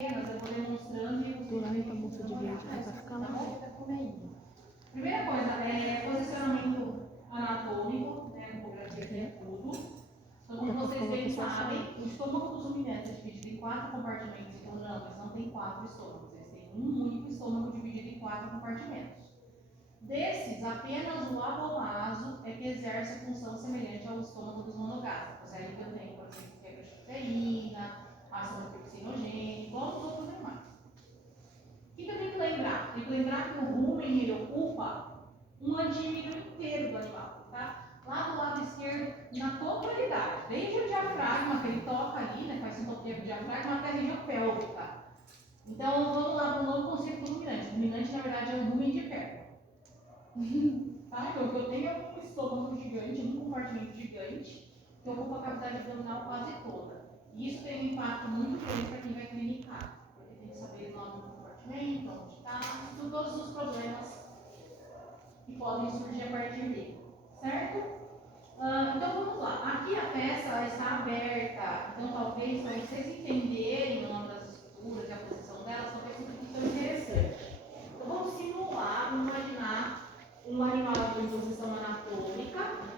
Mas eu vou demonstrando e Do lado da bolsa de verde vai ficar lá. Primeira coisa, posicionamento anatômico, tomografia aqui é tudo. Então, como vocês bem sabem, o estômago dos ruminantes é dividido em 4 compartimentos. Então, não, eles não têm 4 estômagos, eles têm um único estômago dividido em 4 compartimentos. Desses, apenas o abomaso é que exerce a função semelhante ao estômago dos monogástricos. Aí eu tenho, por exemplo, quebra de proteína, ácido pepsinogênico, igual os outros animais. O que eu tenho que lembrar? Tem que lembrar que o rumen ele ocupa um adímero inteiro do animal, tá? Lá do lado esquerdo, na totalidade, desde o diafragma, que ele toca ali, né, faz sintonia do diafragma, até a região pélvica. Então, vamos lá para o novo conceito do ruminante. O ruminante, na verdade, é um rumen de perna. Tá? Então, o que eu tenho é um estômago gigante, um compartimento gigante, que ocupa a cavidade abdominal quase toda. E isso tem um impacto muito grande para quem vai clinicar, porque tem que saber o nome do compartimento, onde está, todos os problemas que podem surgir a partir dele, certo? Então vamos lá, aqui a peça ela está aberta, então talvez para vocês entenderem o nome das estruturas e a posição delas, talvez seja tão interessante. Então vamos simular, vamos imaginar um animal em posição anatômica.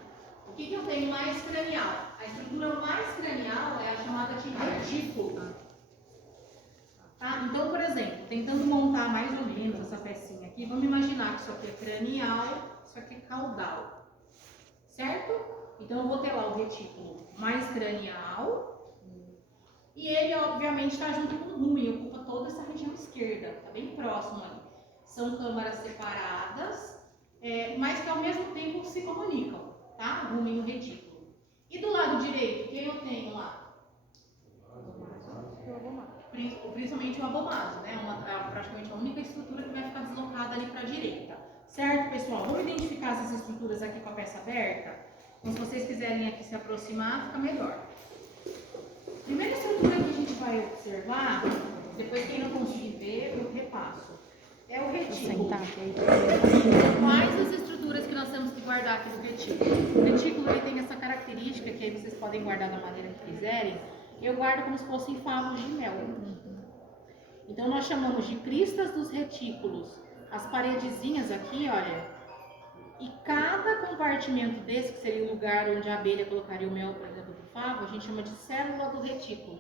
O que eu tenho mais cranial? A estrutura mais cranial é a chamada de retículo. Tá? Então, por exemplo, tentando montar mais ou menos essa pecinha aqui, vamos imaginar que isso aqui é cranial, isso aqui é caudal. Certo? Então eu vou ter lá o retículo mais cranial e ele obviamente está junto com o rumen, ocupa toda essa região esquerda, está bem próximo ali. São câmaras separadas, mas que ao mesmo tempo se comunicam, tá? O rumen e o retículo. E do lado direito, quem eu tenho lá? Principalmente o abomaso, né? Praticamente a única estrutura que vai ficar deslocada ali para a direita. Certo, pessoal? Vamos identificar essas estruturas aqui com a peça aberta? Então, se vocês quiserem aqui se aproximar, fica melhor. Primeira estrutura que a gente vai observar, depois quem não conseguir ver, eu repasso. É o retículo. Quais as estruturas que nós temos que guardar aqui do retículo? O retículo ele tem essa característica que aí vocês podem guardar da maneira que quiserem. Eu guardo como se fossem favos de mel. Então, nós chamamos de cristas dos retículos. As paredezinhas aqui, olha, e cada compartimento desse, que seria o lugar onde a abelha colocaria o mel, por exemplo, do favo, a gente chama de célula do retículo.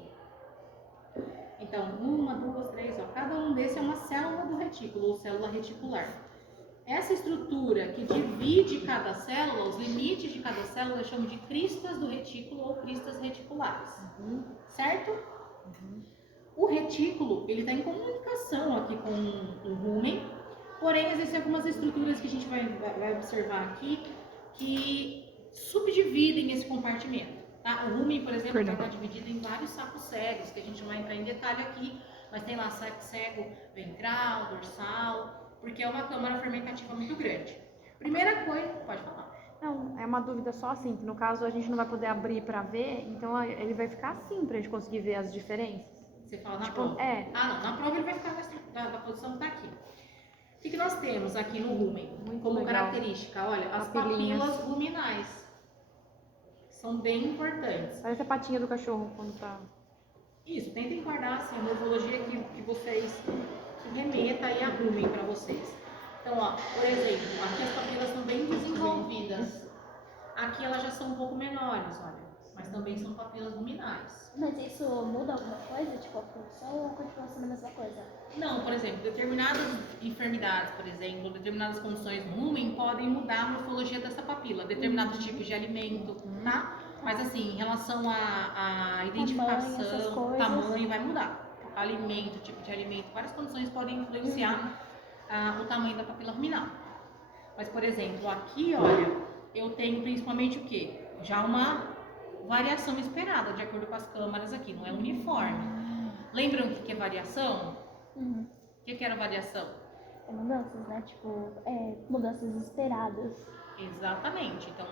Então, 1, 2, 3, ó, cada um desses é uma célula do retículo, ou célula reticular. Essa estrutura que divide cada célula, os limites de cada célula, eu chamo de cristas do retículo ou cristas reticulares. Certo? O retículo, ele está em comunicação aqui com o rumen, porém existem algumas estruturas que a gente vai observar aqui que subdividem esse compartimento. Tá? O rumen, por exemplo, vai estar dividido em vários sacos cegos, que a gente não vai entrar em detalhe aqui, mas tem lá saco cego ventral, dorsal, porque é uma câmara fermentativa muito grande. Primeira coisa, pode falar. Não, é uma dúvida só assim, que no caso a gente não vai poder abrir para ver, então ele vai ficar assim pra gente conseguir ver as diferenças. Você fala na prova? Ah, não, na prova ele vai ficar na posição que está aqui. O que nós temos aqui no rumen? Como característica, olha, as papilas ruminais. São bem importantes. Parece a patinha do cachorro quando tá... Isso, tentem guardar assim, a morfologia que vocês remeta aí a rumen para vocês. Então, ó, por exemplo, aqui as papilas são bem desenvolvidas. Aqui elas já são um pouco menores, olha. Mas também são papilas ruminais. Mas isso muda alguma coisa, tipo a função, ou continua sendo a mesma coisa? Não, por exemplo, determinadas enfermidades, por exemplo, determinadas condições no rumen podem mudar a morfologia dessa papila, determinados tipos de alimento, tá? Mas assim, em relação à identificação, tamanho vai mudar. Alimento, tipo de alimento, várias condições podem influenciar o tamanho da papila ruminal. Mas, por exemplo, aqui, olha, eu tenho principalmente o quê? Já uma variação esperada, de acordo com as câmaras aqui, não é uniforme. Lembram o que é variação? O que era variação? É mudanças, né? Tipo, mudanças esperadas. Exatamente. Então,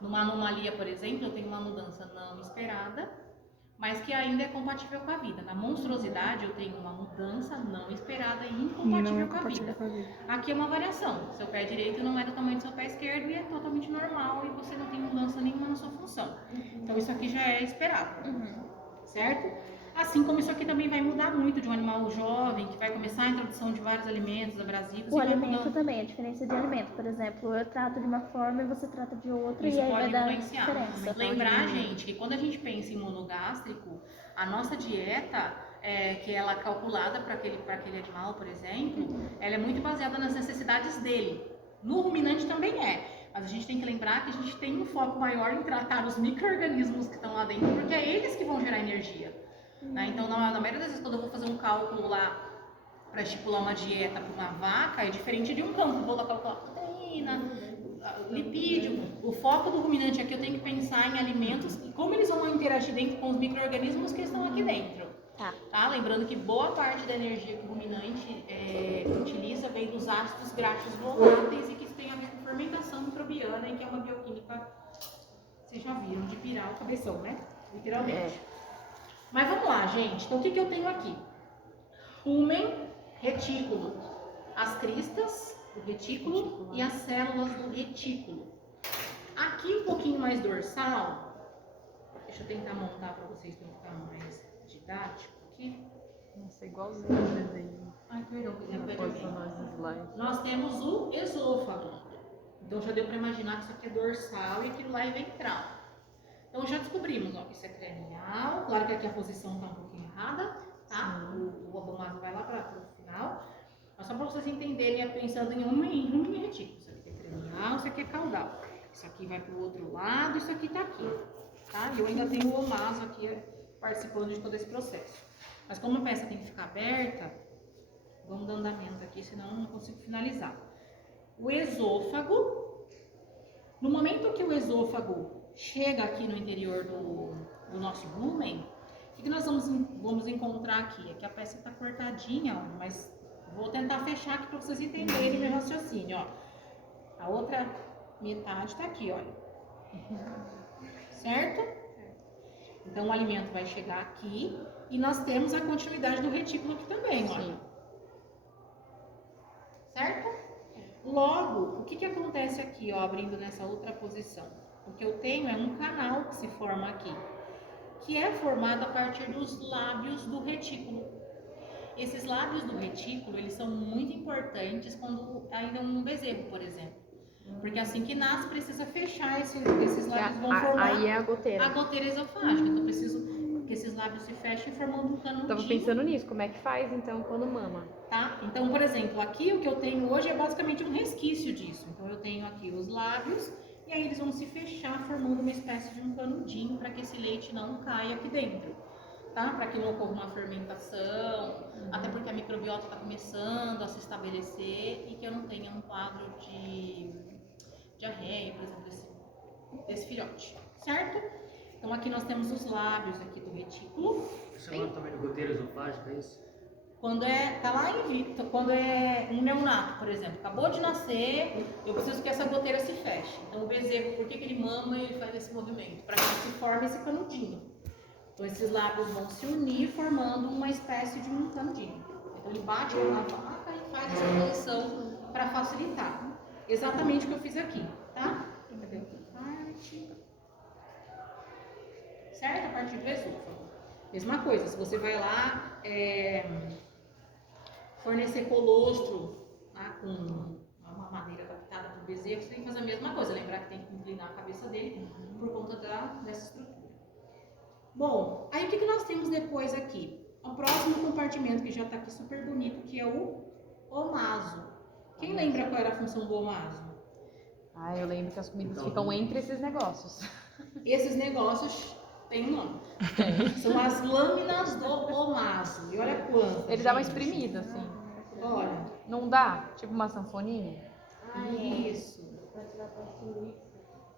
numa anomalia, por exemplo, eu tenho uma mudança não esperada, mas que ainda é compatível com a vida. Na monstruosidade, eu tenho uma mudança não esperada e incompatível com a vida. Aqui é uma variação. Seu pé direito não é do tamanho do seu pé esquerdo e é totalmente normal e você não tem mudança nenhuma na sua função. Então, isso aqui já é esperado. Certo? Assim como isso aqui também vai mudar muito de um animal jovem, que vai começar a introdução de vários alimentos abrasivos O e vai alimento mudando. também, a diferença de alimento. Por exemplo, eu trato de uma forma e você trata de outra Isso e aí pode vai dar influenciar. diferença. Lembrar, gente, que quando a gente pensa em monogástrico, a nossa dieta, que ela é calculada para aquele animal, por exemplo, ela é muito baseada nas necessidades dele. No ruminante também é. Mas a gente tem que lembrar que a gente tem um foco maior em tratar os micro-organismos que estão lá dentro, porque é eles que vão gerar energia. Né? Então, na maioria das vezes, quando eu vou fazer um cálculo lá para estipular uma dieta para uma vaca, é diferente de um cão, que eu vou lá calcular proteína, lipídio. O foco do ruminante aqui eu tenho que pensar em alimentos e como eles vão interagir dentro com os micro-organismos que estão aqui dentro. Tá? Lembrando que boa parte da energia que o ruminante utiliza vem dos ácidos graxos voláteis e que isso tem a ver com fermentação microbiana e que é uma bioquímica, vocês já viram, de pirar o cabeção, né? Literalmente. Mas vamos lá, gente. Então o que eu tenho aqui? Rumen, retículo, as cristas do retículo e as células do retículo. Aqui um pouquinho mais dorsal, deixa eu tentar montar para vocês ficar mais didático aqui. Nossa, igualzinho o desenho. Ai, perdão, Nós temos o esôfago. Então já deu para imaginar que isso aqui é dorsal e aquilo lá é ventral. Então já descobrimos, ó, que isso é cranial. Claro que aqui a posição está um pouquinho errada, tá? O abomasio vai lá para o final. Mas só para vocês entenderem, pensando em rumen e retículo. Isso aqui é cranial, isso aqui é caudal. Isso aqui vai para o outro lado, isso aqui está aqui. Tá? E eu ainda tenho o omaso aqui participando de todo esse processo. Mas como a peça tem que ficar aberta, vamos dar andamento aqui, senão eu não consigo finalizar. O esôfago, no momento que o esôfago chega aqui no interior do nosso rumen, o que nós vamos encontrar aqui? Aqui a peça está cortadinha, ó, mas vou tentar fechar aqui para vocês entenderem meu raciocínio. Ó. A outra metade está aqui, olha. Certo? Então o alimento vai chegar aqui e nós temos a continuidade do retículo aqui também, olha. Certo? Logo, o que acontece aqui, ó, abrindo nessa outra posição? O que eu tenho é um canal que se forma aqui, que é formado a partir dos lábios do retículo. Esses lábios do retículo, eles são muito importantes quando ainda é um bezerro, por exemplo. Porque assim que nasce, precisa fechar esses lábios, vão formar aí é a goteira. A goteira esofágica. Então, preciso que esses lábios se fechem formando um canudinho. Tava pensando nisso, como é que faz então quando mama? Tá? Então, por exemplo, aqui o que eu tenho hoje é basicamente um resquício disso. Então, eu tenho aqui os lábios e aí eles vão se fechar formando uma espécie de um canudinho para que esse leite não caia aqui dentro. Tá? Para que não ocorra uma fermentação, até porque a microbiota está começando a se estabelecer e que eu não tenha um quadro de diarreia, por exemplo, desse filhote, certo? Então aqui nós temos os lábios aqui do retículo. Chamado também de goteira esofágica, é isso? Quando tá lá em vitro, quando é um neonato, por exemplo, acabou de nascer, eu preciso que essa goteira se feche. Então o bezerro, por que ele mama e ele faz esse movimento? Para que se forme esse canudinho. Então esses lábios vão se unir formando uma espécie de um canudinho. Então ele bate com a vaca e faz essa posição para facilitar. Exatamente o que eu fiz aqui, tá? Cadê outra parte? Certo? A partir do esôfago. Mesma coisa, se você vai lá fornecer colostro, tá? Com uma madeira adaptada para o bezerro, você tem que fazer a mesma coisa. Lembrar que tem que inclinar a cabeça dele por conta dessa estrutura. Bom, aí o que nós temos depois aqui? O próximo compartimento que já está aqui super bonito, que é o omaso. Quem lembra qual era a função do omaso? Ah, eu lembro que as comidas ficam entre esses negócios. Esses negócios têm um nome. São as lâminas do omaso. E olha quantas. Ele dá uma gente. espremida, assim. Olha. Não dá? Tipo uma sanfoninha? Isso.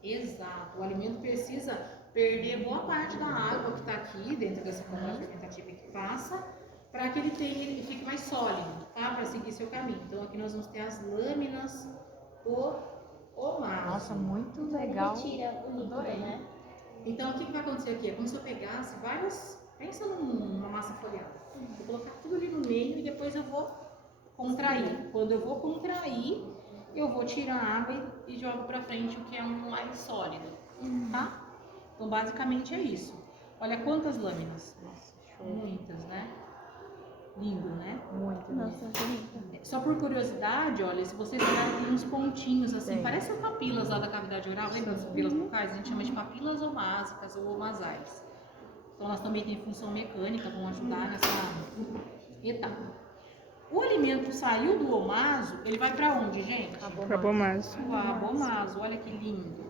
Exato. O alimento precisa perder boa parte da água que está aqui dentro dessa camada fermentativa que passa, para que ele fique mais sólido, tá? Para seguir seu caminho. Então aqui nós vamos ter as lâminas do omaso. Nossa, muito legal. Tira o líquido, né? Então o que vai acontecer aqui? É como se eu pegasse vários. Pensa numa massa folhada. Vou colocar tudo ali no meio e depois eu vou contrair. Quando eu vou contrair, eu vou tirar a água e jogo para frente o que é um mais sólido, tá? Então basicamente é isso. Olha quantas lâminas. Nossa, deixa Muitas, né? Lindo, né? Muito lindo. Nossa, bonita. Só por curiosidade, olha, se vocês olharem, tem uns pontinhos assim, Tem. parecem papilas lá da cavidade oral, lembra das papilas bucais? A gente chama de papilas omásicas ou omasais. Então elas também têm função mecânica, vão ajudar nessa etapa. O alimento saiu do omaso, ele vai para onde, gente? Pra abomaso. O abomaso, olha que lindo.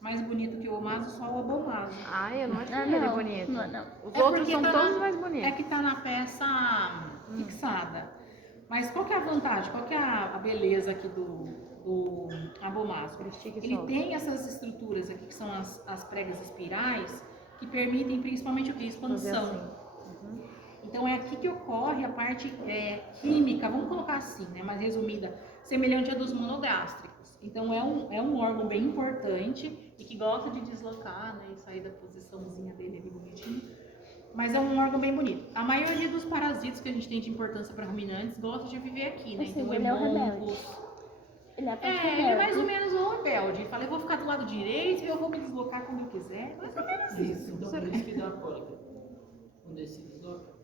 Mais bonito que o omaso, só o abomaso. Ai, eu não achei Ah, ele não. bonito. Não. Os É outros porque são tá todos na- mais É bonitos. que tá na peça fixada. Mas qual que é a vantagem? Qual que é a beleza aqui do abomaso? Ele estica e Ele solta. tem essas estruturas aqui, que são as pregas espirais, que permitem principalmente o que? Fazer Expansão. assim. Então é aqui que ocorre a parte química, vamos colocar assim, né, mais resumida, semelhante à dos monogástricos. Então é um órgão bem importante e que gosta de deslocar, né, e sair da posiçãozinha dele ali bonitinho. Mas é um órgão bem bonito. A maioria dos parasitas que a gente tem de importância para ruminantes gosta de viver aqui, né? Ou seja, Então ele é o hemônculos. Ele é a parte Ele é mais ou rebelde. menos um rebelde. Ele fala, eu vou ficar do lado direito e eu vou me deslocar quando eu quiser. Mais ou menos isso. Então por isso que dá cólica. Quando ele se desloca.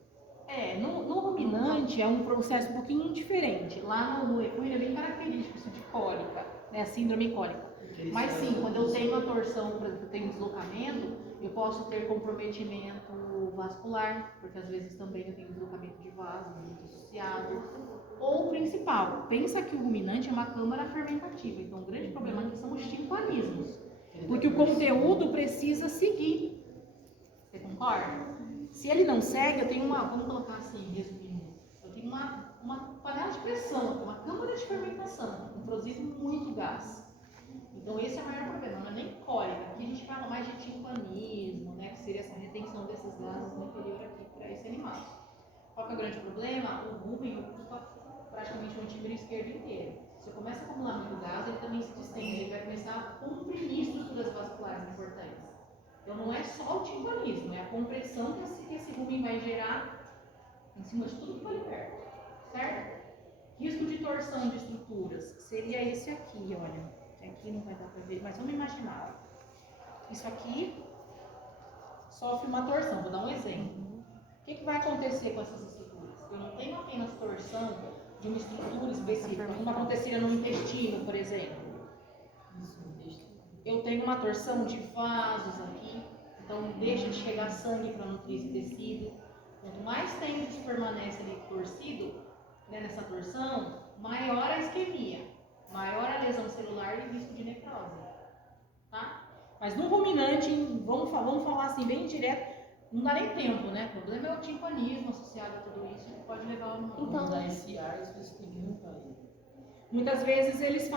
No ruminante é um processo um pouquinho diferente. Lá no equino é bem característico isso de cólica, né? A síndrome cólica. Mas sim, quando eu tenho uma torção, por exemplo, eu tenho deslocamento, eu posso ter comprometimento vascular, porque às vezes também eu tenho deslocamento de vasos muito associado. Ou o principal, pensa que o ruminante é uma câmara fermentativa, então o grande problema aqui são os timpanismos, porque o conteúdo precisa seguir. Você concorda? Se ele não segue, eu tenho vamos colocar assim, resumindo, eu tenho uma panela de pressão, uma câmara de fermentação, produzindo muito gás. Então esse é o maior problema, não é nem cólica. Aqui a gente fala mais de timpanismo, né, que seria essa retenção desses gases no interior aqui para esse animal. Qual que é o grande problema? O rumen ocupa praticamente o antímero esquerdo inteiro. Se eu começo a acumular muito gás, ele também se distende, ele vai começar a comprimir estruturas vasculares importantes. Então não é só o timpanismo, é a compressão que esse rumen vai gerar em cima de tudo que está ali perto, certo? Risco de torção de estruturas seria esse aqui, olha. Aqui não vai dar para ver, mas vamos imaginar. Isso aqui sofre uma torção, vou dar um exemplo. O que vai acontecer com essas estruturas? Eu não tenho apenas torção de uma estrutura específica, como aconteceria no intestino, por exemplo. Eu tenho uma torção de vasos aqui, então deixa de chegar sangue para nutrir esse tecido. Quanto mais tempo isso permanece ali torcido, né, nessa torção, maior a isquemia, maior a lesão celular e risco de necrose. Tá? Mas no ruminante, vamos falar assim bem direto, não dá nem tempo, né? O problema é o timpanismo associado a tudo isso, que pode levar a Então, Usar esse ar, você tem que limpar ele. Muitas vezes eles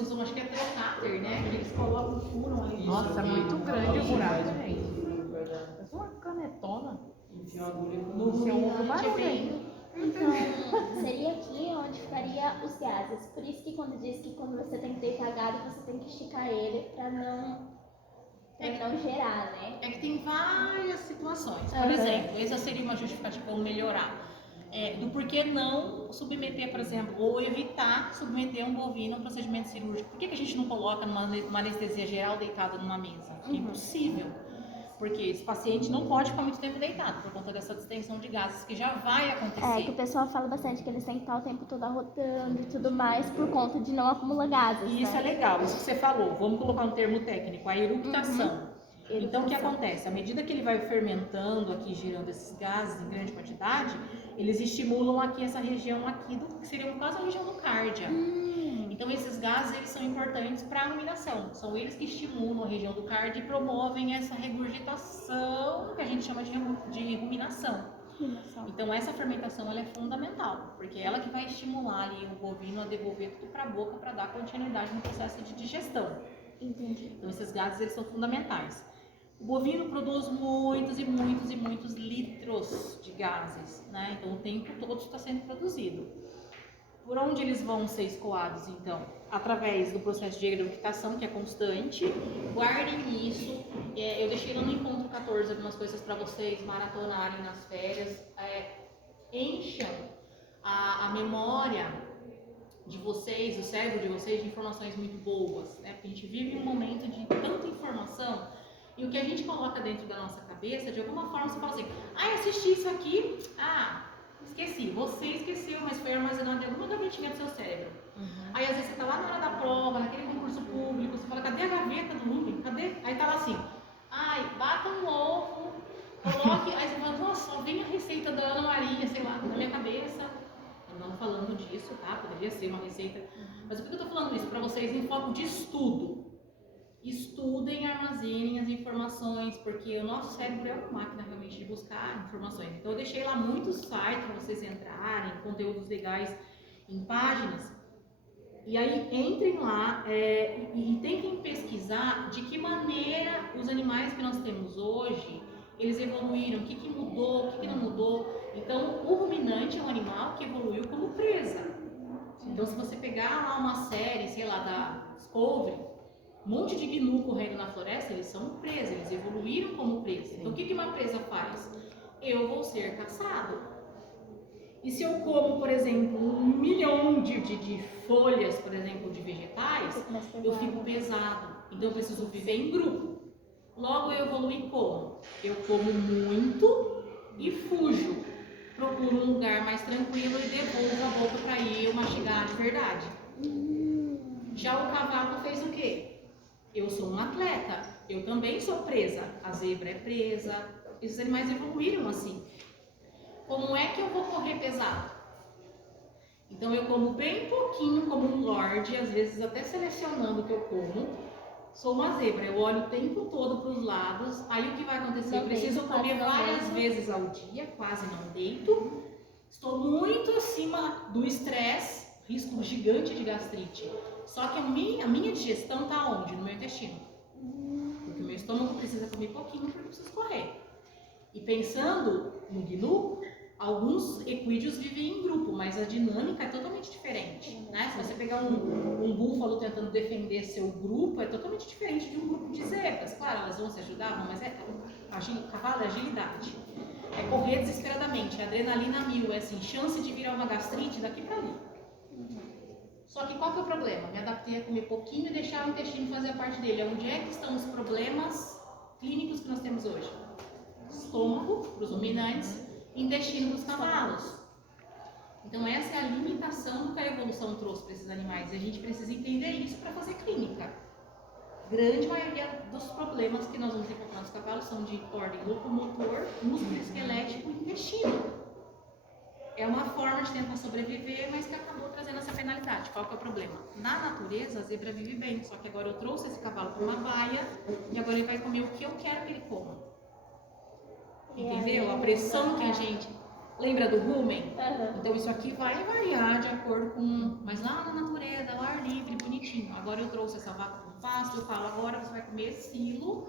usam, acho que é teocáter, né? Que eles colocam, furam ali. Nossa, é muito grande o buraco, gente. Vai dar- É uma canetona. Enfia uma agulha com No Seu ovo ruminante é barulho bem... aí. então, seria aqui onde ficaria os gases. Por isso que quando diz que quando você tem que deitar gado, você tem que esticar ele para não gerar, né? É que tem várias situações. Por Aham. exemplo, essa seria uma justificativa para melhorar. Do porquê não submeter, por exemplo, ou evitar submeter um bovino a um procedimento cirúrgico. Por que a gente não coloca uma anestesia geral deitado numa mesa? É impossível. Porque esse paciente não pode ficar muito tempo deitado por conta dessa distensão de gases que já vai É, que o acontecer. pessoal fala bastante que eles têm que estar o tempo todo arrotando e tudo mais por conta de não acumular gases, E isso é né? legal, isso que você falou. Vamos colocar um termo técnico, a eructação. Então, o que acontece? À medida que ele vai fermentando aqui, gerando esses gases em grande quantidade, eles estimulam aqui essa região aqui, que seria no caso a região do cárdia. Então, esses gases eles são importantes para a ruminação. São eles que estimulam a região do cárdia e promovem essa regurgitação, que a gente chama de ruminação. Então, essa fermentação ela é fundamental, porque é ela que vai estimular ali o bovino a devolver tudo para a boca para dar continuidade no processo de digestão. Entendi. Então, esses gases eles são fundamentais. O bovino produz muitos e muitos e muitos litros de gases, né? Então, o tempo todo está sendo produzido. Por onde eles vão ser escoados, então? Através do processo de eructação, que é constante. Guardem isso. Eu deixei lá no encontro 14 algumas coisas para vocês maratonarem nas férias. Encham a memória de vocês, o cérebro de vocês, de informações muito boas, né? Porque a gente vive um momento de tanta informação e o que a gente coloca dentro da nossa cabeça cabeça, de alguma forma você fala assim, eu assisti isso aqui, esqueci. Você esqueceu, mas foi armazenado em alguma gavetinha do seu cérebro. Aí às vezes você tá lá na hora da prova, naquele concurso público, você fala, cadê a gaveta do Rubem? Cadê? Aí tá lá assim, bata um ovo, coloque, aí você fala, nossa, só vem a receita da Ana Maria, sei lá, na minha cabeça. Não falando disso, tá? Poderia ser uma receita. Mas por que eu tô falando isso? Para vocês em foco de estudo. Estudem, armazenem as informações, porque o nosso cérebro é uma máquina realmente de buscar informações. Então eu deixei lá muitos sites para vocês entrarem, conteúdos legais em páginas. E aí entrem lá e tentem pesquisar de que maneira os animais que nós temos hoje, eles evoluíram, o que mudou, o que não mudou. Então o ruminante é um animal que evoluiu como presa. Então se você pegar lá uma série, sei lá, da Discovery, um monte de gnu correndo na floresta, eles são presa, eles evoluíram como presa. Então o que uma presa faz? Eu vou ser caçado. E se eu como, por exemplo, 1 milhão de folhas, por exemplo, de vegetais, eu fico pesado. Então eu preciso viver em grupo. Logo eu evoluí como? Eu como muito e fujo. Procuro um lugar mais tranquilo e devolvo a boca para eu mastigar de verdade. Já o cavalo fez o quê? Eu sou um atleta, eu também sou presa. A zebra é presa. Esses animais evoluíram assim. Como é que eu vou correr pesado? Então eu como bem pouquinho, como um lorde, às vezes até selecionando o que eu como. Sou uma zebra, eu olho o tempo todo para os lados. Aí o que vai acontecer? Eu preciso comer várias vezes ao dia, quase não deito. Estou muito acima do estresse, risco gigante de gastrite. Só que a minha digestão está onde? No meu intestino. Porque o meu estômago precisa comer pouquinho porque eu preciso correr. E pensando no gnu, alguns equídeos vivem em grupo, mas a dinâmica é totalmente diferente, né? Se você pegar um búfalo tentando defender seu grupo, é totalmente diferente de um grupo de zebras. Claro, elas vão se ajudar, mas cavalo é agilidade. É correr desesperadamente, adrenalina mil, é assim, chance de virar uma gastrite daqui para ali. Só que qual que é o problema? Me adaptei a comer pouquinho e deixar o intestino fazer a parte dele. Onde é que estão os problemas clínicos que nós temos hoje? Estômago, para os ruminantes, intestino dos cavalos. Então essa é a limitação que a evolução trouxe para esses animais. E a gente precisa entender isso para fazer clínica. Grande maioria dos problemas que nós vamos encontrar nos cavalos são de ordem locomotor, músculo esquelético e intestino. É uma forma de tentar sobreviver, mas que acabou trazendo essa penalidade. Qual que é o problema? Na natureza, a zebra vive bem, só que agora eu trouxe esse cavalo para uma baia e agora ele vai comer o que eu quero que ele coma. Entendeu? A pressão que a gente... Lembra do rumen? Então isso aqui vai variar de acordo com... Mas lá na natureza, ao ar livre, bonitinho. Agora eu trouxe essa vaca para o pasto, eu falo, agora você vai comer silo.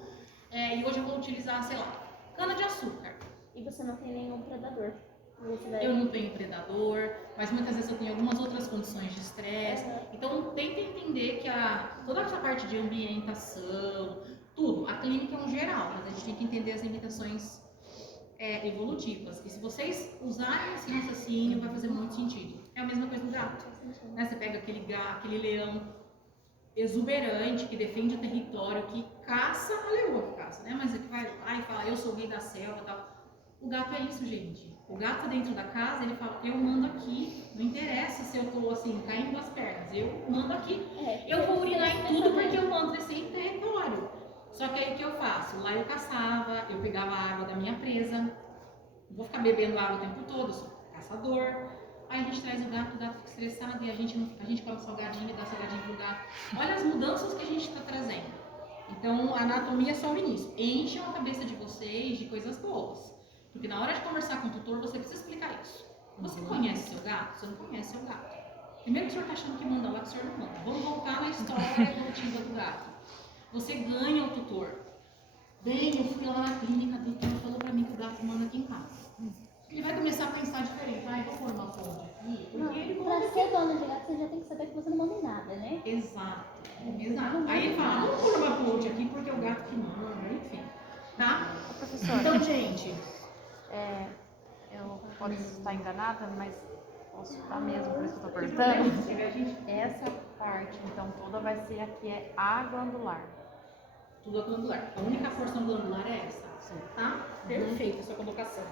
E hoje eu vou utilizar, sei lá, cana de açúcar. E você não tem nenhum predador. Eu não tenho predador, mas muitas vezes eu tenho algumas outras condições de estresse. Então tenta entender que toda essa parte de ambientação, tudo, a clínica é um geral, mas a gente tem que entender as limitações evolutivas. E se vocês usarem esse raciocínio, vai fazer muito sentido. É a mesma coisa do gato. Né? Você pega aquele leão exuberante, que defende o território, que caça a leoa, que caça, né? Mas é que vai lá e fala, eu sou o rei da selva e tal. O gato é isso, gente. O gato dentro da casa, ele fala, eu mando aqui, não interessa se eu tô assim, caindo das pernas, eu mando aqui. Eu vou urinar em tudo porque eu mando esse território. Só que aí o que eu faço? Lá eu caçava, eu pegava a água da minha presa, não vou ficar bebendo água o tempo todo, eu sou caçador. Aí a gente traz o gato fica estressado e a gente come salgadinho e dá salgadinho pro gato. Olha as mudanças que a gente está trazendo. Então a anatomia é só o início. Enchem a cabeça de vocês de coisas boas. Porque na hora de conversar com o tutor, você precisa explicar isso. Você conhece seu gato? Você não conhece seu gato. Primeiro que o senhor está achando que manda lá, que o senhor não manda. Vamos voltar na história evolutiva do gato. Você ganha o tutor. Bem, eu fui lá na clínica, o doutor falou pra mim que o gato manda aqui em casa. Ele vai começar a pensar diferente. Vou pôr uma ponte aqui. Pra ser dono de gato, você já tem que saber que você não manda em nada, né? Exato. Aí ele fala, vamos pôr uma ponte aqui porque é o gato que manda, enfim. Tá? Professora, Então, gente... eu posso estar enganada, mas posso estar mesmo, por isso que eu estou perguntando. Essa parte, então, toda vai ser aqui, é a glandular. tudo a glandular. A única porção glandular é essa, tá? Perfeita essa colocação.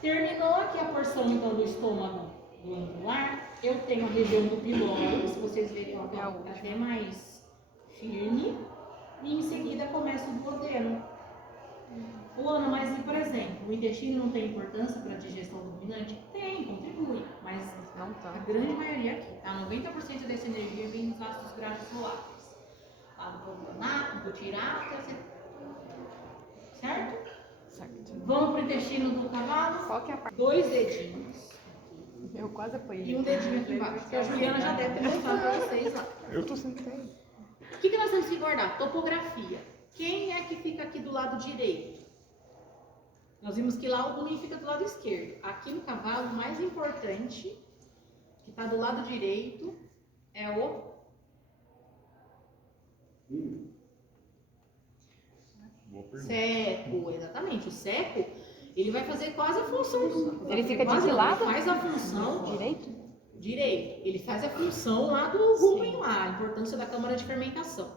Terminou aqui a porção então do estômago glandular, eu tenho a região do pilório, se vocês verem, ó, tá até mais firme, e em seguida começa o duodeno. Ana, mas e, por exemplo, o intestino não tem importância para a digestão ruminante? Tem, contribui, mas Não a tá. grande maioria aqui, tá? 90% dessa energia vem dos ácidos graxos voláteis. Lá do carbonato, do tirato, certo? Certo. Vamos pro intestino do cavalo? Qual que é a parte? 2 dedinhos Eu quase apoiei. e um dedinho aqui embaixo, que a Juliana já deve ter mostrado para vocês lá. Eu tô sentando. O que nós temos que guardar? Topografia. Quem é que fica aqui do lado direito? Nós vimos que lá o ruim fica do lado esquerdo. Aqui no cavalo, o mais importante, que está do lado direito, é o seco. Exatamente. O seco, ele vai fazer quase a função do... Ele fica de quase que não, lado? Faz a função... Direito? Direito. Ele faz a função lá do rumen lá, a importância da câmara de fermentação.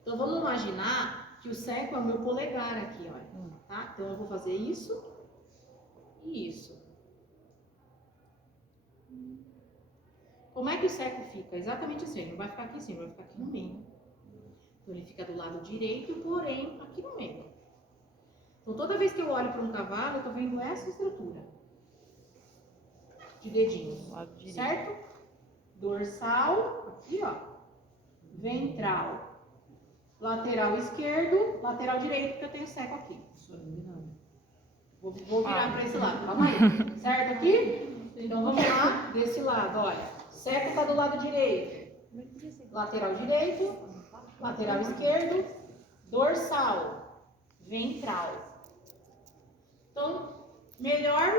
Então, vamos imaginar que o seco é o meu polegar aqui, olha. Tá? Então, eu vou fazer isso e isso. Como é que o seco fica? Exatamente assim, ele não vai ficar aqui em cima, vai ficar aqui no meio. Então, ele fica do lado direito, porém, aqui no meio. Então, toda vez que eu olho para um cavalo, eu tô vendo essa estrutura de dedinhos, certo? Dorsal, aqui, ó. Ventral. Lateral esquerdo, lateral direito, porque eu tenho seco aqui. Vou virar para esse lado, calma aí. Certo aqui? Então vamos lá, desse lado, olha. Seco está do lado direito. Lateral direito, lateral esquerdo, dorsal, ventral. Então, melhor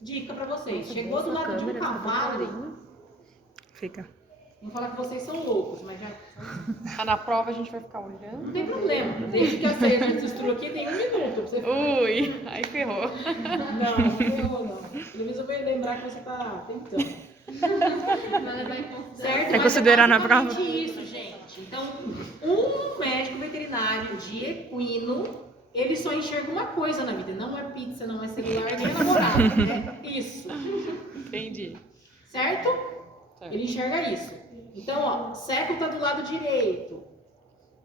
dica para vocês. Chegou do lado de um cavalo. Fica. Não falar que vocês são loucos, mas já. Ah, na prova a gente vai ficar olhando. Não tem problema. Desde que a ceia de estrutura aqui tem 1 minuto pra você ficar. Ui, aí ferrou. Não ferrou não. Pelo menos eu vou lembrar que você tá tentando. Vai levar em consideração. Certo? É Mas considerar na basicamente prova? isso, gente. Então, um médico veterinário de equino, ele só enxerga uma coisa na vida. Não é pizza, não é celular, nem é namorado. É isso. Entendi. Certo? Ele enxerga isso. Então, ó, seco tá do lado direito.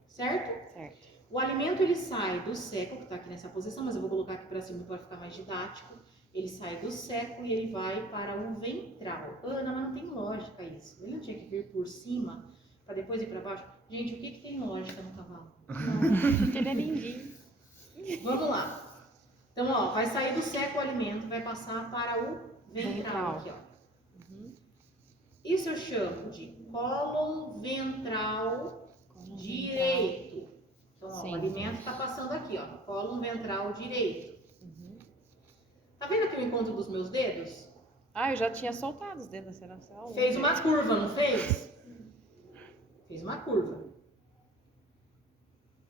Certo? Certo. O alimento ele sai do seco, que está aqui nessa posição, mas eu vou colocar aqui para cima para ficar mais didático. Ele sai do seco e ele vai para o ventral. Ana, mas não tem lógica isso. Ele não tinha que vir por cima para depois ir para baixo? Gente, o que tem lógica no cavalo? Ele é lindinho. Vamos lá. Então, ó, vai sair do seco o alimento, vai passar para o ventral. Aqui, ó. Isso eu chamo de cólon ventral direito. Então, ó, o alimento está passando aqui, ó, cólon ventral direito. Tá vendo aqui o encontro dos meus dedos? Ah, eu já tinha soltado os dedos, será só? Fez uma curva, não fez? Fez uma curva.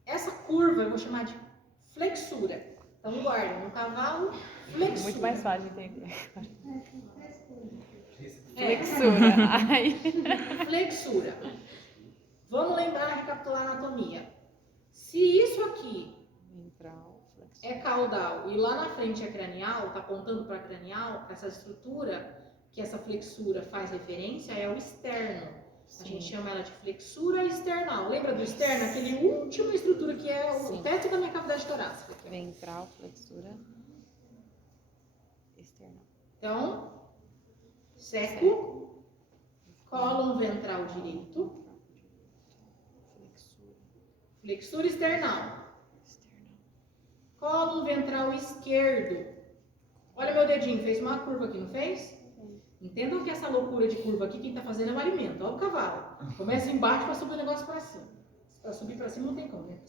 Essa curva eu vou chamar de flexura. Então, guarda, no cavalo, flexura. Muito mais fácil de entender. Flexura. Ai. Flexura. Vamos lembrar, recapitular a anatomia. Se isso aqui Ventral, é caudal e lá na frente é cranial, tá apontando para cranial, essa estrutura que essa flexura faz referência é o externo. A gente chama ela de flexura external. Lembra do externo? Aquele última estrutura que é o teto da minha cavidade torácica. Ventral, flexura, external. Então, seco, cólon ventral direito, flexura external, cólon ventral esquerdo. Olha meu dedinho, fez uma curva aqui, não fez? Entendam que essa loucura de curva aqui, quem tá fazendo é o alimento. Olha o cavalo. Começa embaixo para subir o negócio para cima. Para subir para cima não tem como, né?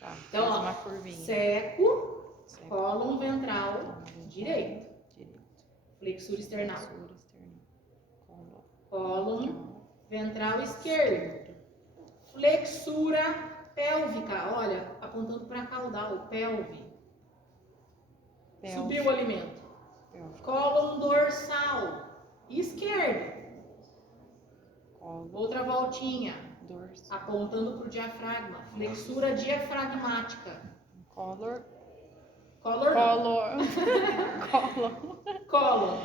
Tá, Então, ó, uma curvinha. seco, cólon ventral direito, flexura external, Flexura external. cólon ventral esquerdo, flexura pélvica, olha, apontando para caudal, pelve. Subiu o alimento. Cólon dorsal esquerdo. Outra voltinha. apontando para o diafragma. Flexura diafragmática. Color. Color não. Cólon.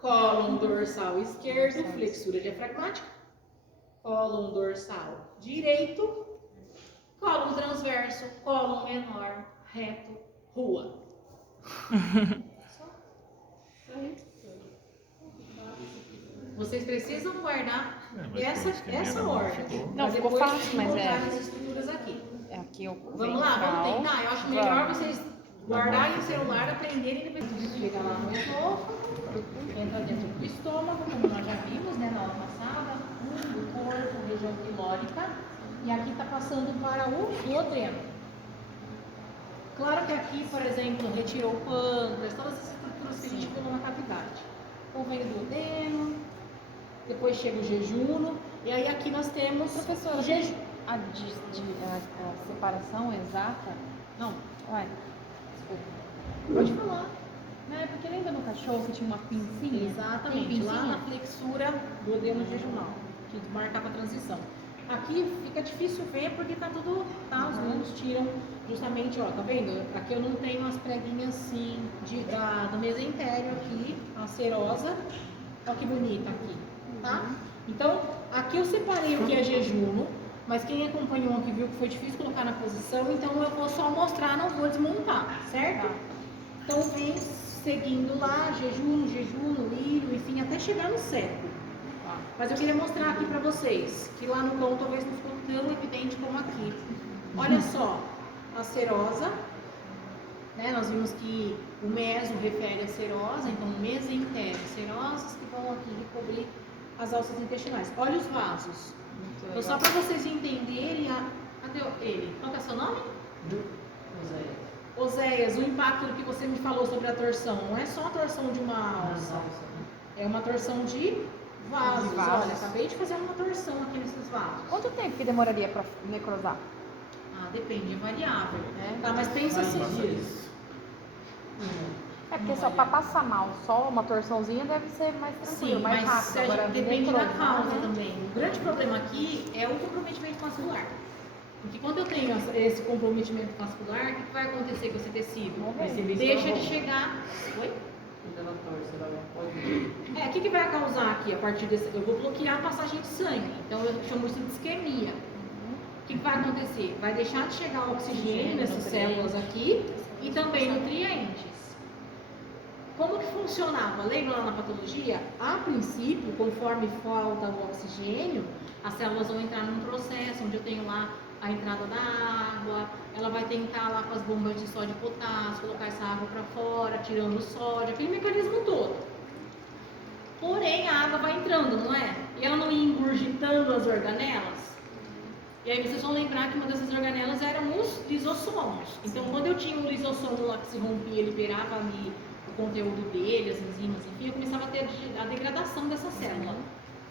Cólon dorsal esquerdo, flexura diafragmática. Cólon dorsal direito. Cólon transverso, cólon menor, reto, rua. Vocês precisam guardar essa ordem. Não, pra ficou depois fácil, mas encontrar é. as estruturas aqui. É aqui o Vamos lá, vamos ventral. tentar. Eu acho melhor vocês guardarem o celular, aprenderem e depois chegar lá no esôfago, entra dentro do estômago, como nós já vimos, né, na aula passada, do corpo, região pilórica, e aqui está passando para o duodeno. Claro que aqui, por exemplo, retirou o pâncreas, todas as estruturas que a gente pulou na cavidade. Então vem o duodeno, depois chega o jejuno, e aí aqui nós temos Professora, o jejum. A separação exata? Não, ué, desculpa. Pode falar. Não, é porque lembra no cachorro que tinha uma pincinha? Exatamente, Tem lá pincinha? na flexura do duodeno jejunal, que marcava a transição. Aqui fica difícil ver porque tá tudo, tá? Os alunos tiram justamente, ó, tá vendo? Aqui eu não tenho as preguinhas assim do mesentério aqui, a serosa. Olha que bonita aqui, tá? Então, aqui eu separei o que é jejuno, mas quem acompanhou aqui viu que foi difícil colocar na posição, então eu vou só mostrar, não vou desmontar, certo? Então vem seguindo lá, jejuno, ilho, enfim, até chegar no seco. Mas eu queria mostrar aqui pra vocês, que lá no tom talvez não ficou tão evidente como aqui. Olha só, a serosa, né? Nós vimos que o meso refere à serosa, então mesentério, serosas que vão aqui recobrir as alças intestinais. Olha os vasos. Então, só para vocês entenderem, cadê ele? Qual que é o seu nome? Oséias, o impacto do que você me falou sobre a torção, não é só a torção de uma alça, é uma torção de vasos. Olha, acabei de fazer uma torção aqui nesses vasos. Quanto tempo que demoraria para necrosar? Ah, depende, é variável. É. Tá, mas pensa assim. É porque só para passar mal, só uma torçãozinha deve ser mais tranquilo, Sim, mais mas rápido. Agora, depende da necrosar, causa né? também. O grande problema aqui é o comprometimento vascular. Porque quando eu tenho esse comprometimento vascular, o que vai acontecer com esse tecido? Morrer. Deixa de chegar. Oi? O que vai causar aqui a partir desse? Eu vou bloquear a passagem de sangue. Então eu chamo isso de isquemia. O que vai acontecer? Vai deixar de chegar o oxigênio nessas células aqui e também nutrientes. Como que funcionava? Lembra lá na patologia? A princípio, conforme falta o oxigênio, as células vão entrar num processo onde eu tenho lá a entrada da água, ela vai tentar lá com as bombas de sódio e potássio, colocar essa água para fora, tirando o sódio, aquele mecanismo todo. Porém, a água vai entrando, não é? E ela não ia engurgitando as organelas? E aí vocês vão lembrar que uma dessas organelas eram os lisossomos. Então, quando eu tinha um lisossomo lá que se rompia, liberava ali o conteúdo dele, as enzimas, enfim, eu começava a ter a degradação dessa célula.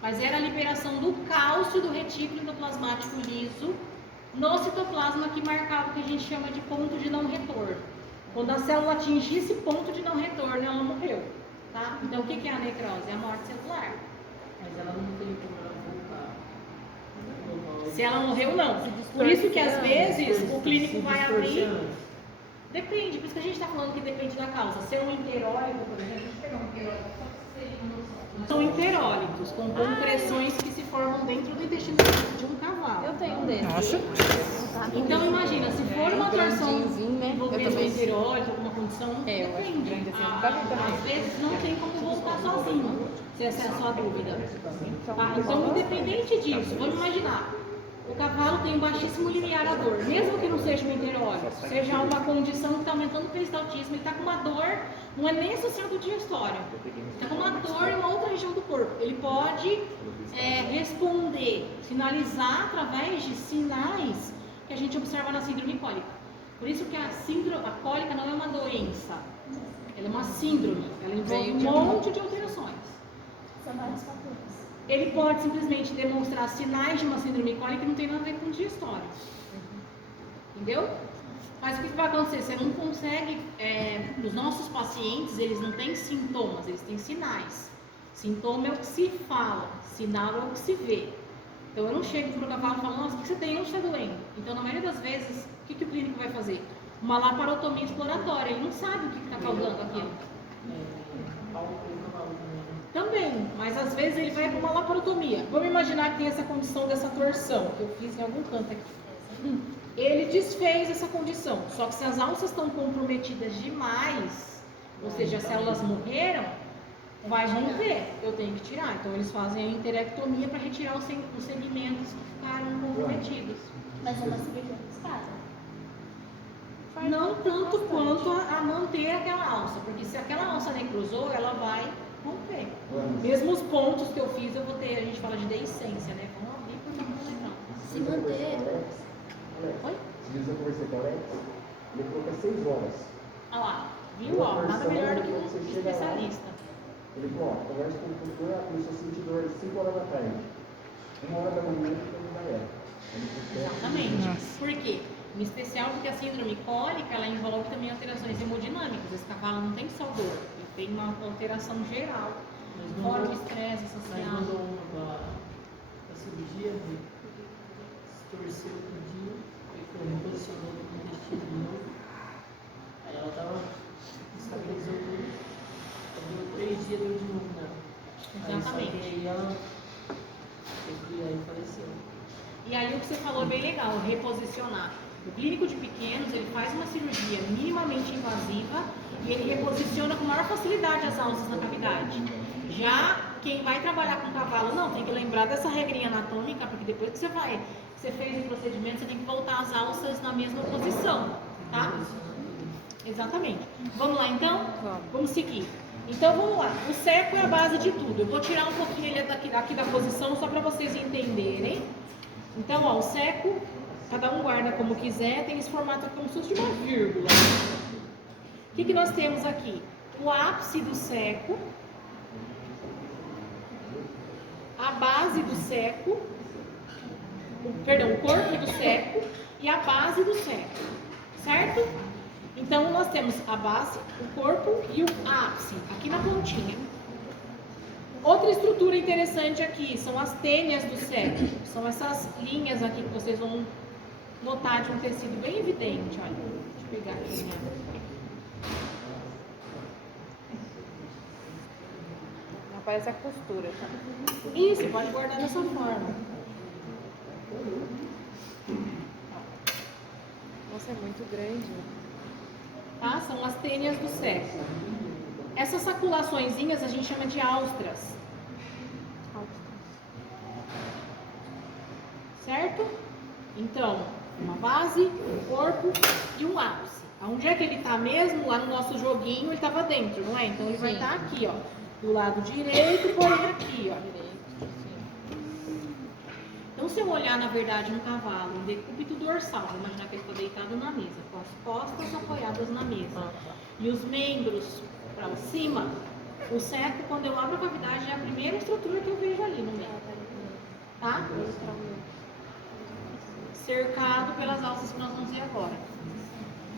Mas era a liberação do cálcio do retículo endoplasmático liso no citoplasma que marcava o que a gente chama de ponto de não retorno. Quando a célula atingir esse ponto de não retorno, ela morreu. Tá? Então, o que é a necrose? É a morte celular. Mas ela não tem como ela voltar. Se ela morreu, não. Por isso que às vezes o clínico vai abrir. Depende, por isso que a gente está falando que depende da causa. Se é um enterólico, por exemplo, deixa eu pegar um enterólico só para vocês terem uma noção. São enterólitos, com compressões que se formam dentro do intestino de um cavalo. Eu tenho um desses. Nossa. Então imagina, se for uma torção grandinhozinho, né? envolvendo Eu também. enterólito, alguma condição, É, eu acho depende. grande assim, eu nunca vi também. Às vezes não tem como voltar sozinho, se essa é a sua dúvida. Tá? Então, independente disso, vamos imaginar. O cavalo tem um baixíssimo limiar à dor, mesmo que não seja um enterólito, seja uma condição que está aumentando o peristaltismo, ele está com uma dor, não é nem associado ao digestório, está com uma dor em uma outra região do corpo. Ele pode responder, sinalizar através de sinais que a gente observa na síndrome cólica. Por isso que a cólica não é uma doença, ela é uma síndrome, ela envolve um monte de alterações. São vários fatores. Ele pode simplesmente demonstrar sinais de uma síndrome cólica que não tem nada a ver com digestório. Entendeu? Mas o que vai acontecer? Você não consegue... os nossos pacientes, eles não têm sintomas, eles têm sinais. Sintoma é o que se fala, sinal é o que se vê. Então eu não chego pro cavalo e falo, nossa, o que você tem? Onde está doendo? Então na maioria das vezes, o que o clínico vai fazer? Uma laparotomia exploratória, ele não sabe o que está causando aquilo. Também, mas às vezes ele vai para uma laparotomia. Vamos imaginar que tem essa condição dessa torção, que eu fiz em algum canto aqui. Ele desfez essa condição, só que se as alças estão comprometidas demais, ou seja, as células morreram, vai romper, eu tenho que tirar. Então eles fazem a interectomia para retirar os segmentos que ficaram comprometidos. Mas é uma cirurgia arriscada. Não tanto quanto a manter aquela alça, porque se aquela alça necrosou, ela vai romper. Mesmo os pontos que eu fiz, eu vou ter, a gente fala de deiscência, né? Vamos abrir porque não vou lembrar. Se manter. Oi? Se diz eu conversei com o Alex, ele falou que é 6 horas. Olha lá, viu? Ó, nada melhor do que um especialista. Ele falou, ó, conversa com o doutor, começou a sentir dor às 5 horas da tarde. 1 hora da manhã, ele já era. Exatamente. Por quê? Em especial porque a síndrome cólica, ela envolve também alterações hemodinâmicas. Esse cavalo não tem só dor, ele tem uma alteração geral. Fora o estresse associado. Mandou uma da cirurgia, se torceu o dedinho, reposicionou o intestino de novo. Aí ela tava, estabilizou tudo. Deu 3 dias, deu de novo nela. Exatamente. Aí ela faleceu. E aí o que você falou é bem legal, reposicionar. O clínico de pequenos, ele faz uma cirurgia minimamente invasiva e ele reposiciona com maior facilidade as alças na cavidade. Já quem vai trabalhar com cavalo, não, tem que lembrar dessa regrinha anatômica, porque depois que você fez o procedimento, você tem que voltar as alças na mesma posição, tá? Exatamente. Vamos lá então? Vamos seguir. Então vamos lá, o seco é a base de tudo. Eu vou tirar um pouquinho ele aqui da posição só para vocês entenderem. Então, ó, o seco, cada um guarda como quiser, tem esse formato aqui como se fosse de uma vírgula. O que nós temos aqui? O ápice do seco, a base do seco, o corpo do seco e a base do seco, certo? Então, nós temos a base, o corpo e o ápice, aqui na pontinha. Outra estrutura interessante aqui são as tênias do seco. São essas linhas aqui que vocês vão notar de um tecido bem evidente. Olha, deixa eu pegar aqui. Aparece a costura. Isso, pode guardar dessa forma. Nossa, é muito grande. Tá? São as tênias do seco. Essas saculaçõezinhas a gente chama de áustras. Certo? Então, uma base, um corpo e um ápice. Onde é que ele está mesmo? Lá no nosso joguinho ele estava dentro, não é? Então ele vai estar aqui, ó. Do lado direito, porém aqui, ó. Então se eu olhar, na verdade, no cavalo, em decúbito dorsal, vou imaginar que ele está deitado na mesa, com as costas apoiadas na mesa. E os membros para cima, o seco, quando eu abro a cavidade, é a primeira estrutura que eu vejo ali no meio. Tá? Cercado pelas alças que nós vamos ver agora.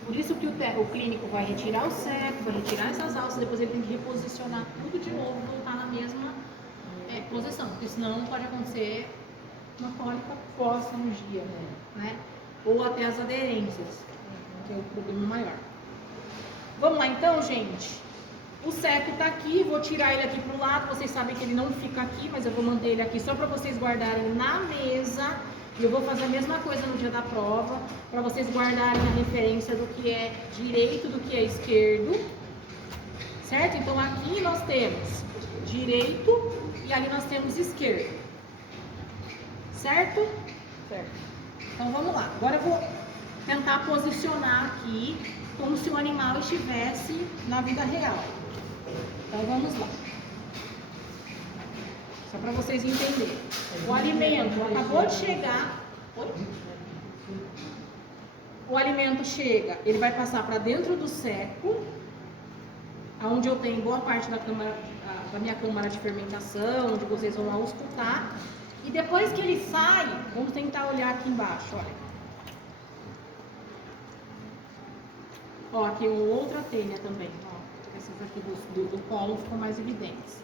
Por isso que o clínico vai retirar o seco, vai retirar essas alças, depois ele tem que reposicionar tudo de novo, voltar na mesma posição, porque senão pode acontecer uma cólica pós-cirurgia, né? Ou até as aderências, que é o problema maior. Vamos lá então, gente. O seco tá aqui, vou tirar ele aqui pro lado, vocês sabem que ele não fica aqui, mas eu vou manter ele aqui só para vocês guardarem na mesa. E eu vou fazer a mesma coisa no dia da prova, para vocês guardarem a referência do que é direito, do que é esquerdo. Certo? Então aqui nós temos direito e ali nós temos esquerdo. Certo? Certo. Então vamos lá. Agora eu vou tentar posicionar aqui como se o animal estivesse na vida real. Então vamos lá. Só para vocês entenderem. O alimento acabou de chegar. O alimento chega, ele vai passar para dentro do seco, onde eu tenho boa parte da minha câmara de fermentação, onde vocês vão auscultar. E depois que ele sai, vamos tentar olhar aqui embaixo, olha. Ó, aqui outra tênia também, ó. Essas aqui do colo ficam mais evidentes.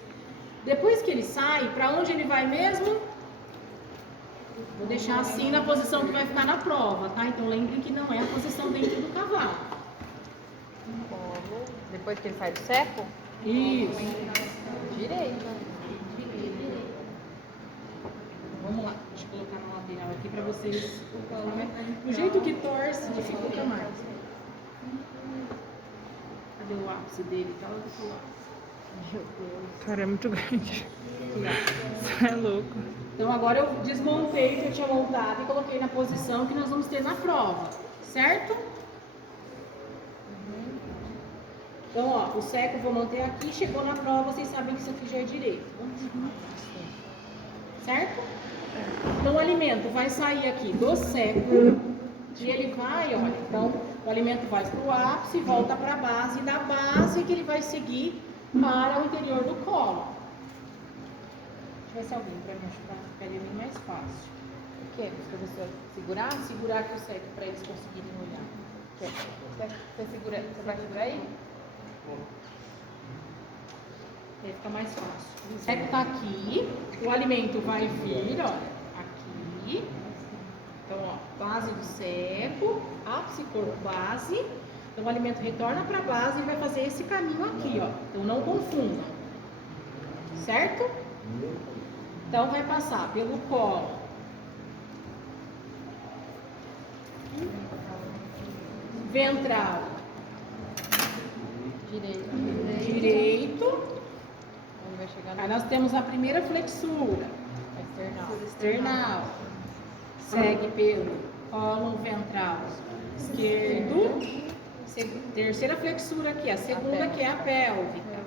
Depois que ele sai, para onde ele vai mesmo? Vou deixar assim na posição que vai ficar na prova, tá? Então lembrem que não é a posição dentro do cavalo. Colo. Depois que ele sai do seco? Isso. Direito. Vamos lá, deixa eu colocar na lateral aqui pra vocês. Do jeito que torce, dificulta mais. Cadê o ápice dele? Tá lá do outro lado. Meu Deus. Cara, é muito grande. Você é louco. Então agora eu desmontei o que eu tinha montado e coloquei na posição que nós vamos ter na prova, certo? Então, ó, o seco eu vou manter aqui, chegou na prova, vocês sabem que isso aqui já é direito. Certo? Então o alimento vai sair aqui do seco e ele vai, olha, então o alimento vai para o ápice, volta para a base, e da base que ele vai seguir para o interior do colo. Deixa eu ver se alguém para me ajudar, ficaria bem mais fácil. O quê? Para você segurar? Segurar aqui o seco para eles conseguirem olhar. Você vai segurar aí? Aí fica mais fácil. O seco tá aqui, o alimento vai vir, olha, aqui. Então, ó, base do seco, ápice, corpo, base. Então, o alimento retorna para a base e vai fazer esse caminho aqui, ó. Então, não confunda. Certo? Então, vai passar pelo colo. Ventral. Direito. Ele vai chegar Aí nós temos a primeira flexura. External. Segue pelo cólon ventral esquerdo. Terceira flexura aqui, a segunda que é a pélvica.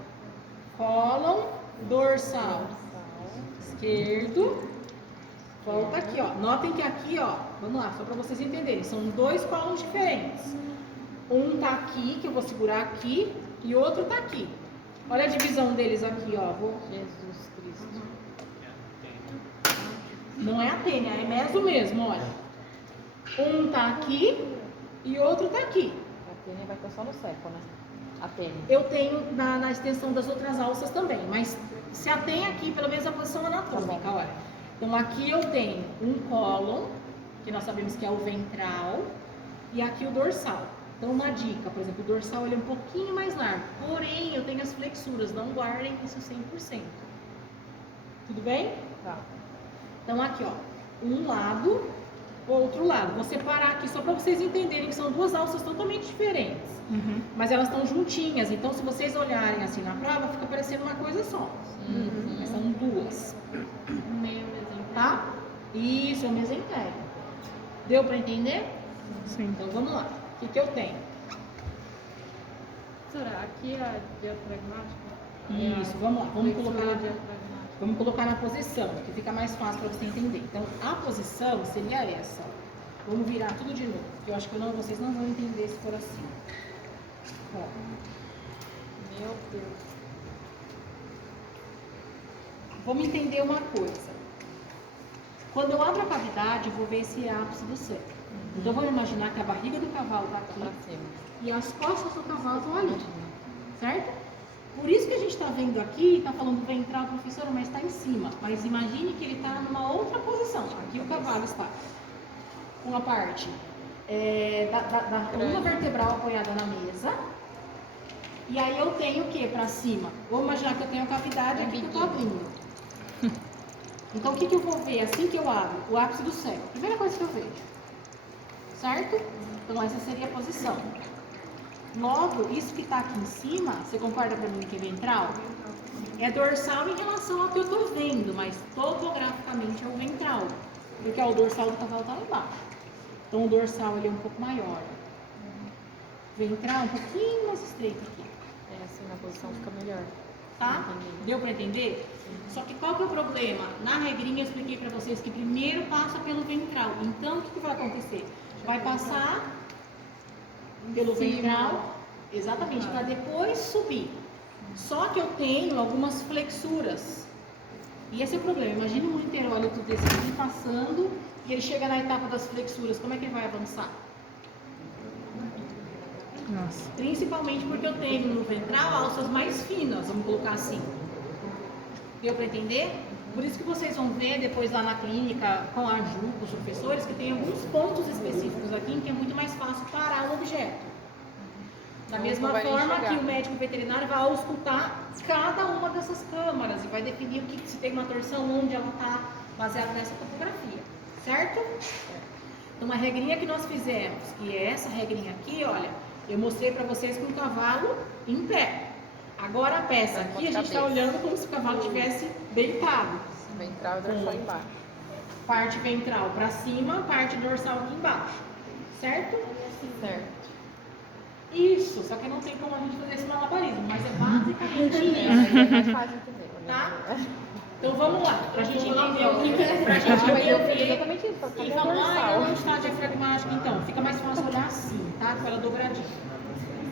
Cólon dorsal esquerdo. Volta aqui, ó. Notem que aqui, ó, vamos lá, só para vocês entenderem, são dois cólons diferentes. Um tá aqui, que eu vou segurar aqui, e outro tá aqui. Olha a divisão deles aqui, ó. Jesus Cristo. Não é a tênia, é meso mesmo, olha. Um tá aqui e outro tá aqui. A tênia vai estar só no seco, né? A tênia. Eu tenho na extensão das outras alças também, mas se atém aqui, pelo menos a posição anatômica, olha. Então aqui eu tenho um cólon, que nós sabemos que é o ventral, e aqui o dorsal. Então uma dica, por exemplo, o dorsal ele é um pouquinho mais largo, porém eu tenho as flexuras, não guardem isso 100%. Tudo bem? Tá. Então aqui, ó, um lado, outro lado. Vou separar aqui só para vocês entenderem que são duas alças totalmente diferentes. Mas elas estão juntinhas, então se vocês olharem assim na prova, fica parecendo uma coisa só. Mas são duas. Meio mesinho. Tá? Isso, é o mesentério. Deu para entender? Sim. Então vamos lá. O que eu tenho? Professora, aqui é a diafragmática? Isso, vamos lá. Vamos colocar na, diafragmática. vamos colocar na posição, que fica mais fácil para você entender. Então, a posição seria essa. Vamos virar tudo de novo, porque eu acho que vocês não vão entender se for assim. Ó. Meu Deus. Vamos entender uma coisa. Quando eu abro a cavidade, eu vou ver esse ápice do seco. Então, vamos imaginar que a barriga do cavalo está aqui Pra cima. e as costas do cavalo estão ali. Certo? Por isso que a gente está vendo aqui, está falando ventral, professora, mas está em cima. Mas imagine que ele está numa outra posição. Aqui o cavalo está com a parte da coluna vertebral apoiada na mesa. E aí eu tenho o que para cima? Vou imaginar que eu tenho a cavidade aqui que eu estou abrindo. Então o que eu vou ver assim que eu abro? O ápice do seco. Primeira coisa que eu vejo. Certo? Então essa seria a posição. Logo, isso que está aqui em cima, você concorda para mim que é ventral? É dorsal em relação ao que eu estou vendo, mas topograficamente é o ventral. Porque o dorsal do cavalo está lá embaixo. Então o dorsal ele é um pouco maior. Ventral um pouquinho mais estreito aqui. É assim, na posição fica melhor. Tá? Entendi. Deu para entender? Só que qual que é o problema? Na regrinha eu expliquei para vocês que primeiro passa pelo ventral. Então o que vai acontecer? Vai passar pelo ventral, exatamente, para depois subir. Só que eu tenho algumas flexuras. E esse é o problema. Imagina um enterólito desse aqui passando e ele chega na etapa das flexuras. Como é que ele vai avançar? Nossa. Principalmente porque eu tenho no ventral alças mais finas, vamos colocar assim. Deu para entender? Por isso que vocês vão ver depois lá na clínica, com a Ju, com os professores, que tem alguns pontos específicos aqui em que é muito mais fácil parar o objeto. Da mesma forma que o médico veterinário vai auscultar cada uma dessas câmaras e vai definir o que, se tem uma torção, onde ela está, baseado nessa topografia, certo? Então, uma regrinha que nós fizemos, que é essa regrinha aqui, olha, eu mostrei para vocês com o cavalo em pé. Agora a peça aqui, a gente está olhando como se o cavalo estivesse deitado. Ventral e dorsal embaixo. Parte ventral para cima, parte dorsal aqui embaixo, certo? Certo. Isso, só que não tem como a gente fazer esse malabarismo, mas é basicamente isso, É mais fácil entender. tá? Então vamos lá, pra gente entender o que é, pra gente entender. Exatamente isso, pra E fazer a vamos lá, dorsal. onde está a diafragmática então? Fica mais fácil olhar assim, tá? Com ela dobradinha.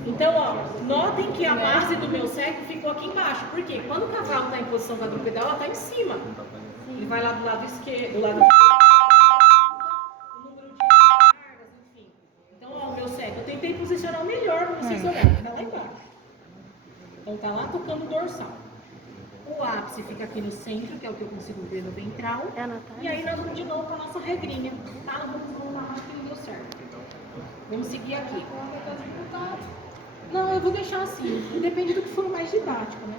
Então, ó, notem que a base do meu cego ficou aqui embaixo. Por quê? Quando o cavalo está em posição quadrupedal, ela está em cima. Ele vai lá do lado esquerdo, do lado direito. O número de cargas, enfim. Então, ó, o meu cego, eu tentei posicionar o melhor para vocês olharem. Está lá embaixo. Então, tá lá tocando o dorsal. O ápice fica aqui no centro, que é o que eu consigo ver no ventral. E aí nós vamos de novo com a nossa regrinha, tá? Não vamos voltar mais que não deu certo. Vamos seguir aqui. Não, eu vou deixar assim. Depende do que for mais didático, né?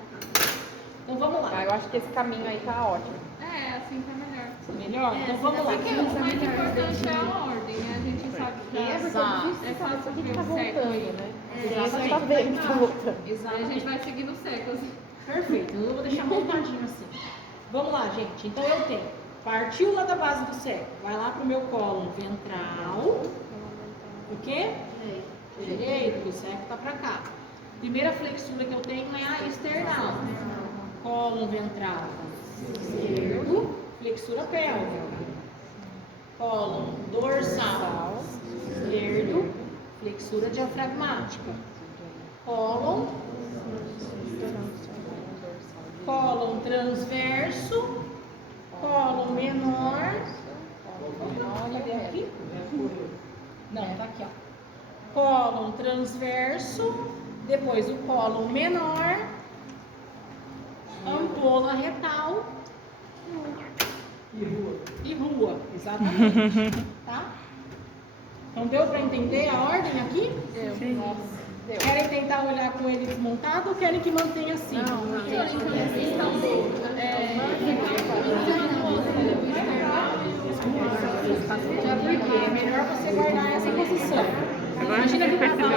Então vamos lá. Eu acho que esse caminho aí tá ótimo. É, assim tá melhor. Melhor? Então vamos lá. Porque o mais importante é a ordem, né? A gente sabe que Exato. é fácil A ver gente tá o certo aí. voltando, né? Exatamente. Tá vendo que tá voltando. Aí a gente vai seguindo secos. Perfeito. Eu vou deixar montadinho assim. Vamos lá, gente. Então eu tenho. Partiu lá da base do cego. Vai lá pro meu colo ventral. O quê? Direito, o cego tá pra cá. Primeira flexura que eu tenho é a external. Colo ventral esquerdo, flexura pélvica. Colo dorsal esquerdo, flexura diafragmática. Cólon transverso, cólon menor. Cadê aqui? Não, tá aqui, ó. Cólon transverso, depois o cólon menor, ampola retal e rua, exatamente. Tá? Então deu para entender a ordem aqui? Deu. Querem tentar olhar com ele desmontado ou querem que mantenha assim? Já porque é melhor você guardar essa posição. Imagina que o cavalo